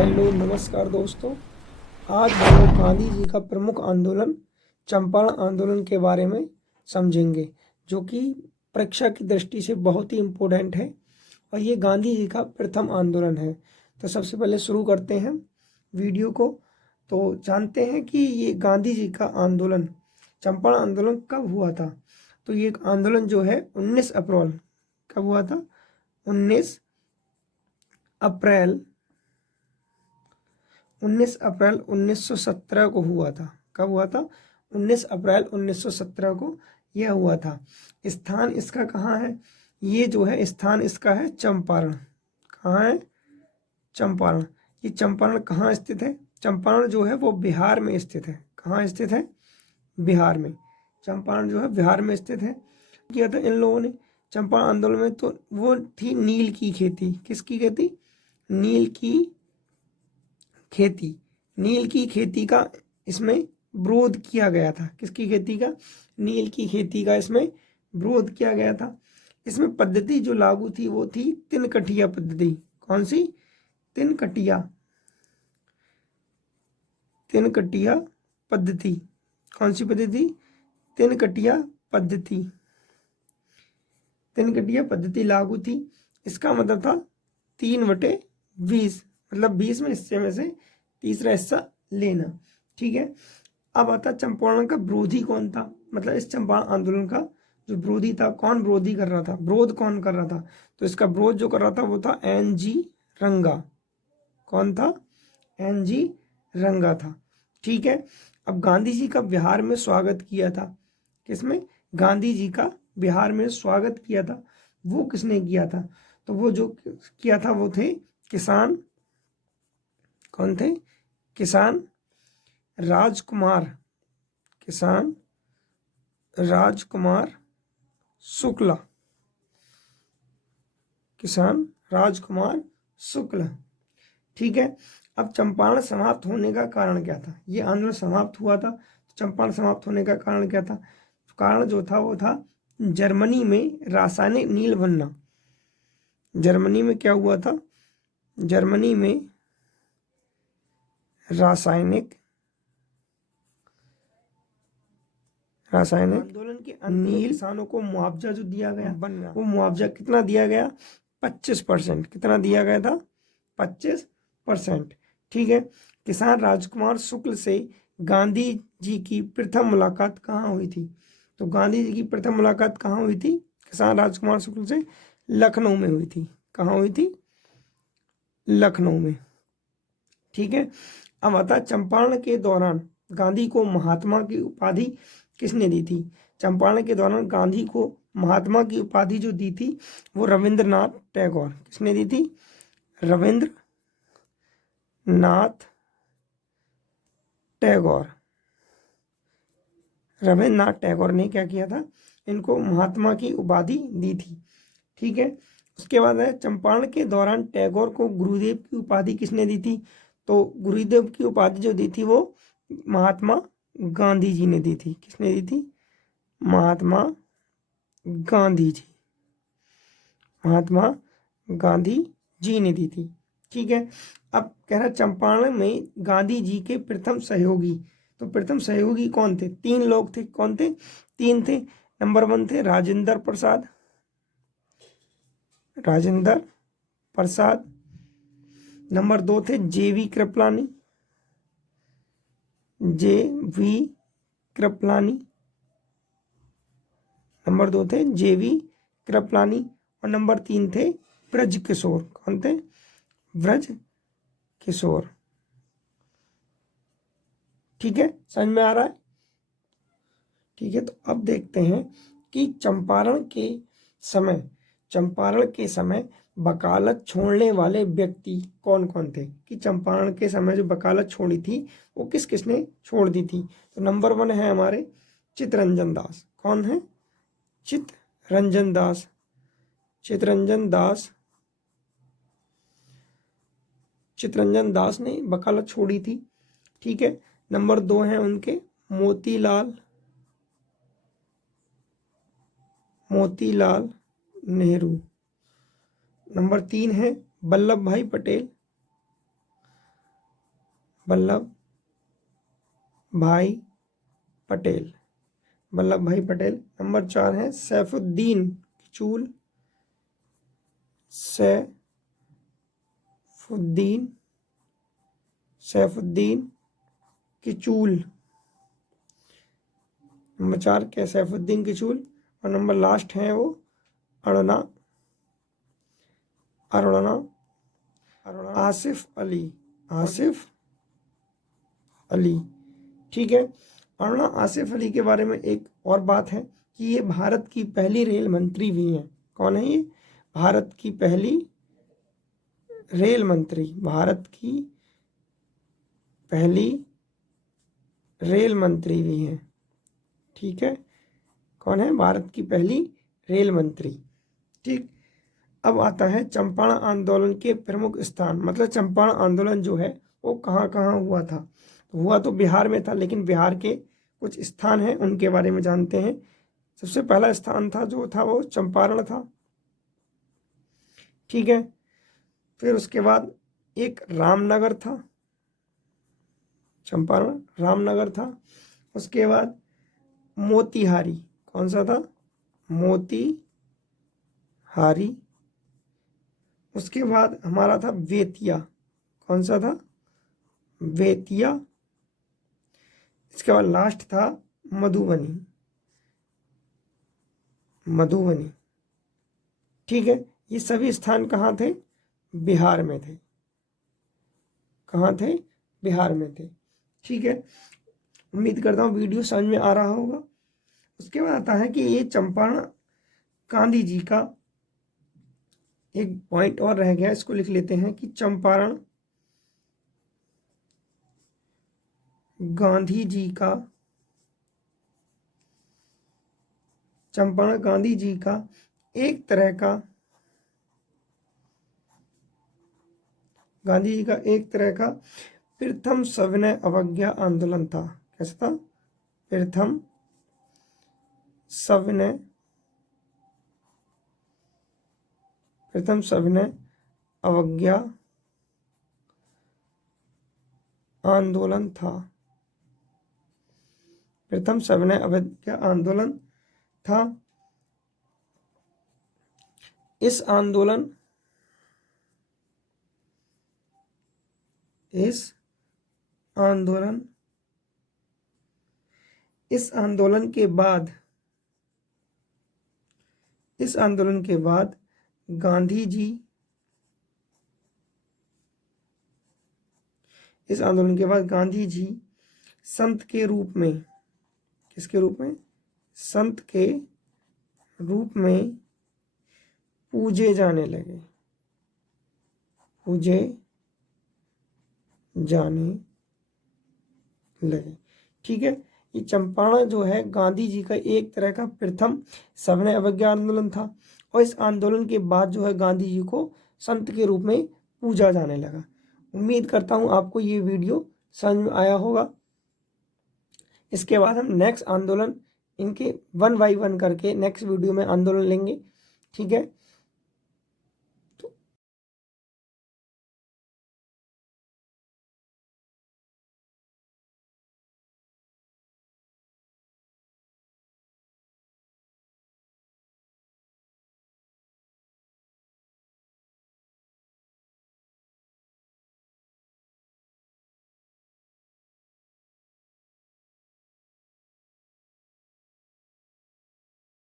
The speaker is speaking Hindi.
हेलो नमस्कार दोस्तों। आज हम लोग गांधी जी का प्रमुख आंदोलन चंपारण आंदोलन के बारे में समझेंगे, जो कि परीक्षा की दृष्टि से बहुत ही इम्पोर्टेंट है और ये गांधी जी का प्रथम आंदोलन है। तो सबसे पहले शुरू करते हैं वीडियो को। तो जानते हैं कि ये गांधी जी का आंदोलन चंपारण आंदोलन कब हुआ था। तो ये आंदोलन जो है 19 अप्रैल कब हुआ था, 19 अप्रैल 19 अप्रैल 1917 को हुआ था। कब हुआ था? 19 अप्रैल 1917 को यह हुआ था। स्थान इसका कहाँ है? ये जो है स्थान इसका है चंपारण। कहाँ है? चंपारण। ये चंपारण कहाँ स्थित है? चंपारण जो है वो बिहार में स्थित है। कहाँ स्थित है? बिहार में। चंपारण जो है बिहार में स्थित है। किया था इन लोगों ने चंपारण आंदोलन में, तो वो थी नील की खेती। किसकी खेती? नील की खेती। नील की खेती का इसमें विरोध किया गया था। किसकी खेती का? नील की खेती का इसमें विरोध किया गया था। इसमें पद्धति जो लागू थी वो थी तिनकटिया पद्धति। कौन सी? तिनकटिया। तिनकटिया पद्धति। कौन सी पद्धति? तिनकटिया पद्धति। तिनकटिया पद्धति लागू थी। इसका मतलब था 3/20, मतलब 20 में हिस्से में से तीसरा हिस्सा लेना। ठीक है। अब आता चंपारण का विरोधी कौन था, मतलब इस चंपारण आंदोलन का जो विरोधी था, कौन विरोधी कर रहा था, विरोध कौन कर रहा था? तो इसका विरोध जो कर रहा था वो था NG रंगा। कौन था? NG रंगा था। ठीक है। अब गांधी जी का बिहार में स्वागत किया था। किसमें? गांधी जी का बिहार में स्वागत किया था। वो किसने किया था? तो वो जो किया था वो थे किसान। कौन थे? किसान राजकुमार। किसान राजकुमार शुक्ला। किसान राजकुमार शुक्ला। ठीक है। अब चंपारण समाप्त होने का कारण क्या था? ये आंदोलन समाप्त हुआ था, चंपारण समाप्त होने का कारण क्या था? कारण जो था वो था जर्मनी में रासायनिक नील बनना। जर्मनी में क्या हुआ था? जर्मनी में रासायनिक आंदोलन के नील किसानों को मुआवजा जो दिया गया बनना, वो मुआवजा कितना दिया गया? 25%। कितना दिया गया था? 25%। ठीक है। किसान राजकुमार शुक्ल से गांधी जी की प्रथम मुलाकात कहाँ हुई थी? तो गांधी जी की प्रथम मुलाकात कहाँ हुई थी किसान राजकुमार शुक्ल से? लखनऊ में हुई थी। कहाँ हुई थी? लखनऊ में। ठीक है। अब आता चंपारण के दौरान गांधी को महात्मा की उपाधि किसने दी थी? चंपारण के दौरान गांधी को महात्मा की उपाधि जो दी थी वो रविंद्रनाथ टैगोर। किसने दी थी? रविंद्रनाथ टैगोर। रविंद्रनाथ टैगोर ने क्या किया था? इनको महात्मा की उपाधि दी थी। ठीक है। उसके बाद है चंपारण के दौरान टैगोर को गुरुदेव की उपाधि किसने दी थी? तो गुरुदेव की उपाधि जो दी थी वो महात्मा गांधी जी ने दी थी। किसने दी थी? महात्मा गांधी जी। महात्मा गांधी जी ने दी थी। ठीक है। अब कह रहा चंपारण में गांधी जी के प्रथम सहयोगी। तो प्रथम सहयोगी कौन थे? 3 लोग थे। कौन थे? 3 थे। नंबर 1 थे राजेंद्र प्रसाद। राजेंद्र प्रसाद। नंबर 2 थे JV Kripalani. JV Kripalani. Number 2 थे JV कृपलानी। और नंबर 3 थे ब्रज किशोर। कौन थे? ब्रज किशोर। ठीक है। समझ में आ रहा है? ठीक है। तो अब देखते हैं कि चंपारण के समय वकालत छोड़ने वाले व्यक्ति कौन कौन थे। कि चंपारण के समय जो वकालत छोड़ी थी वो किस किसने छोड़ दी थी? तो नंबर 1 है हमारे चित्तरंजन दास। कौन है? चित्तरंजन दास। चित्तरंजन दास। चित्तरंजन दास ने वकालत छोड़ी थी। ठीक है। नंबर 2 है उनके मोतीलाल नेहरू। नंबर 3 है वल्लभ भाई पटेल। वल्लभ भाई पटेल, वल्लभ भाई पटेल। नंबर 4 है सैफुद्दीन किचलू, सैफुद्दीन किचलू। नंबर 4 क्या, सैफुद्दीन किचलू। और नंबर लास्ट है वो अरुणा आसिफ अली। ठीक है, अरुणा आसिफ अली के बारे में एक और बात है कि ये भारत की पहली रेल मंत्री भी हैं। कौन है ये? भारत की पहली रेल मंत्री, भारत की पहली रेल मंत्री भी हैं। ठीक है, कौन है? भारत की पहली रेल मंत्री। ठीक, अब आता है चंपारण आंदोलन के प्रमुख स्थान, मतलब चंपारण आंदोलन जो है वो कहाँ कहाँ हुआ था। हुआ तो बिहार में था, लेकिन बिहार के कुछ स्थान हैं उनके बारे में जानते हैं। सबसे पहला स्थान था जो था वो चंपारण था। ठीक है, फिर उसके बाद एक रामनगर था, चंपारण रामनगर था। उसके बाद मोतिहारी, कौन सा था? मोतिहारी। उसके बाद हमारा था बेतिया, कौन सा था? बेतिया। इसके बाद लास्ट था मधुबनी। ठीक है, ये सभी स्थान कहाँ थे? बिहार में थे। कहाँ थे? बिहार में थे। ठीक है, उम्मीद करता हूँ वीडियो समझ में आ रहा होगा। उसके बाद आता है कि ये चंपारण गांधी जी का एक पॉइंट और रह गया, इसको लिख लेते हैं कि चंपारण गांधी जी का एक तरह का प्रथम सविनय अवज्ञा आंदोलन था। कैसा था? प्रथम सविनय अवज्ञा आंदोलन था। प्रथम सविनय अवज्ञा आंदोलन था। इस आंदोलन के बाद गांधी जी संत के रूप में, किसके रूप में? संत के रूप में पूजे जाने लगे। ठीक है, ये चंपारण जो है गांधी जी का एक तरह का प्रथम सविनय अवज्ञा आंदोलन था, और इस आंदोलन के बाद जो है गांधी जी को संत के रूप में पूजा जाने लगा। उम्मीद करता हूँ आपको ये वीडियो समझ में आया होगा। इसके बाद हम नेक्स्ट आंदोलन इनके 1 बाय 1 करके नेक्स्ट वीडियो में आंदोलन लेंगे। ठीक है,